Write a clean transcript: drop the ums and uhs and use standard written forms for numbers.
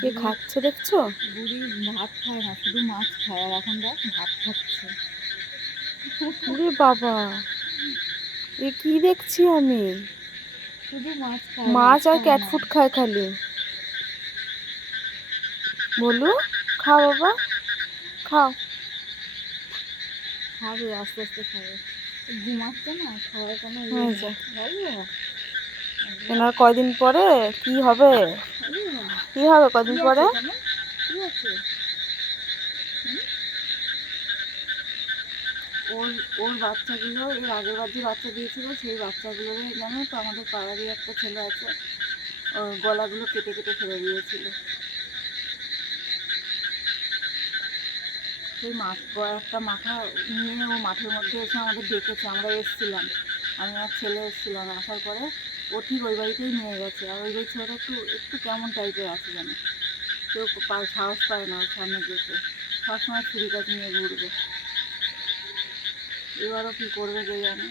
কে খাচ্ছে দেখছো? বুড়ি ভাত খায় না, শুধু মাছ খায়, আর এখন দেখ ভাত খাচ্ছে। ওরে বাবা, এ কি দেখছি আমি? শুধু মাছ খায়, ভাত মাছ আর খায় ক্যাট না। ফুড খায় খালি। বলু, খাও বাবা, খাও। খাবে, আস্তে আস্তে খাবে। ঘুমাচ্ছে না, খাওয়ার কোনো ইয়ে এই নেই। যে বলো এনার কয়দিন পরে কি হবে? কি হবে কি কদিন আছে পরে? এখানে, কি আছে? হুম? ওর ওর বাচ্চাগুলো, এর আগের বার যে বাচ্চা দিয়েছিল সেই বাচ্চাগুলো জানো তো, আমাদের পাড়ারই একটা ছেলে আছে, ওর গলাগুলো কেটে কেটে ফেলে দিয়েছিল। সেই একটা মাথা নিয়ে ও মাঠের মধ্যে এসে আমাদের ডেকেছে, আমরা এসেছিলাম, আমি আর ছেলে এসেছিলাম। আসার পরে ও ঠিক ওই বাড়িতেই নিয়ে গেছে। আর ওই বাড়ির ছেলেটা একটু একটু কেমন টাইপের আছে যেন, কেউ সাহস পায় না ওর সামনে যেতে, সবসময় ছুরি কাজ নিয়ে ঘুরবে। এবারও কী করবে কে জানে।